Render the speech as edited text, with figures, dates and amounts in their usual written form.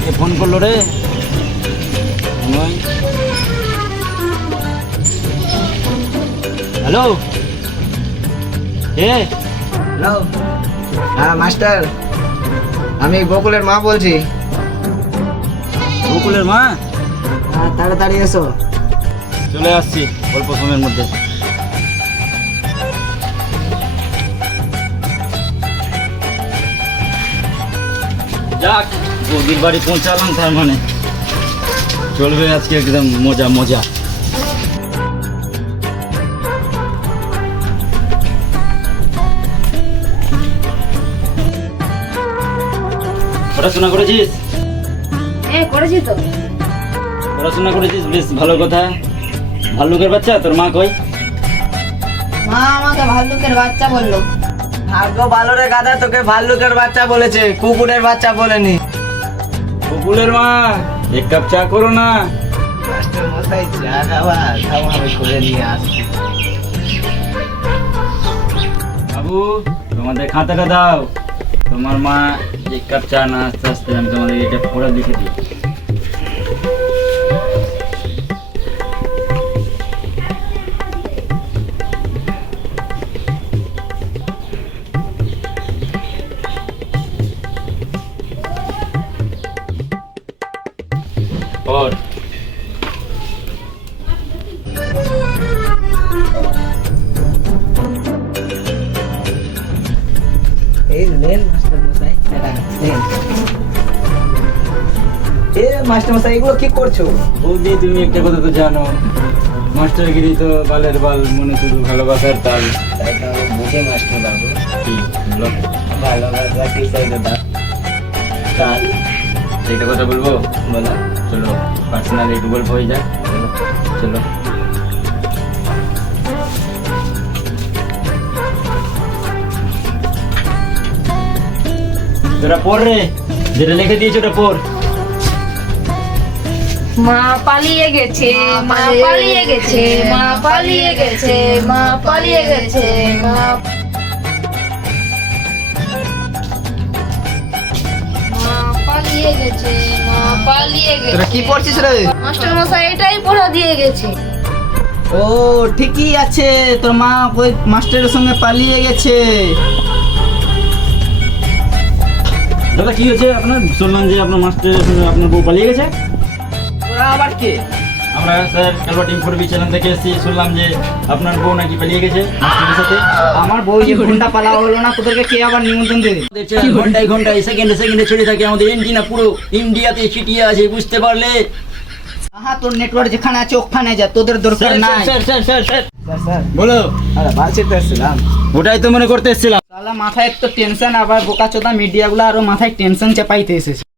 কে phone করলো রে? Hello, কে? Hello, হ্যাঁ মাস্টার, আমি গোকুলের মা বলছি। গোকুলের মা? হ্যাঁ, তাড়াতাড়ি এসো। চলে আসছি অল্প সময়ের মধ্যে। যাক, বৌদির বাড়ি পৌঁছালাম, তার মানে চলবে আজকে একদম মজা মজা। পড়াশোনা করেছিস? হ্যাঁ করেছি তো। পড়াশোনা করেছিস, বেশ ভালো কথা। ভাল্লুকের বাচ্চা, তোর মা কই? মা আমাকে ভাল্লুকের বাচ্চা বললো। ভাগ্য ভালো রে গাধা, তোকে ভাল্লুকের বাচ্চা বলেছে, কুকুরের বাচ্চা বলেনি। গোকুলের মা, এক কাপ চা করো না। মাস্টার মশাই চা খাওয়া, তাও আমি করে নিয়ে আসছি। বাবু, তোমাদের খাতাটা দাও। তোমার মা এক কাপ চা না আস্তে আস্তে আমি তোমাদের এটা পড়া লিখে দিই। পড়। এই নেন মাস্টার মশাই, এটা নেন। মাস্টার মশাই, এগুলো কি করছো? বৌদি, তুমি একটা কথা তো জানো, মাস্টারগিরি তো বালের বাল, মনে শুধু ভালোবাসার তাল। তাই তো আমি বুঝি মাস্টার বাবু, কি বলো? ভালোবাসা কি চাই দাদা? তাই একটা কথা বলবো? বলো। চলো পার্সোনালি একটু গল্প হয়ে যাক। চলো। তোরা পড় রে, যেটা লিখে দিয়েছো ওটা পড়। মা পালিয়ে গেছে, মা পালিয়ে গেছে, মা পালিয়ে গেছে, মা পালিয়ে গেছে, মা পালিয়ে গেছে, মা পালিয়ে গেছে। তোরা কি পড়ছিস রে? মাস্টার মশাই এটাই পড়া দিয়ে গেছে। ও ঠিকই আছে, তোর মা ওই মাস্টারের সঙ্গে পালিয়ে গেছে। দাদা, কি হয়েছে আপনার? শুনলাম যে আপনার মাস্টারের সঙ্গে আপনার বউ পালিয়ে গেছে। তোরা আবার কে? আমরা স্যার কালবাটি ইনফরবি চ্যানেল থেকে এসেছি, শুনলাম যে আপনার বউ নাকি পালিয়ে গেছে মাস্টারের সাথে। আমার বউ যে ঘন্টা পালাও হলো না, তোদেরকে কে আবার নিমন্ত্রণ দেবে? ঘন্টায় ঘন্টায় সেকেন্ডে সেকেন্ডে ছড়ে থাকে আমাদের এন্টিনা, পুরো ইন্ডিয়াতে ছিটিয়ে আছে, বুঝতে পারলে? আহা, তোর নেটওয়ার্ক যেখানে আছে ওখানে যা, তোদের দরকার নাই। Sir sir sir sir sir বলো। আরে বালছি তো এসেছিলাম। ওটাই তো মনে করতে এসেছিলাম। সালা মাথায় একটু টেনশন, আবার বোকাচোদা মিডিয়াগুলো আরো মাথায় টেনশন চাপাইতে এসেছে।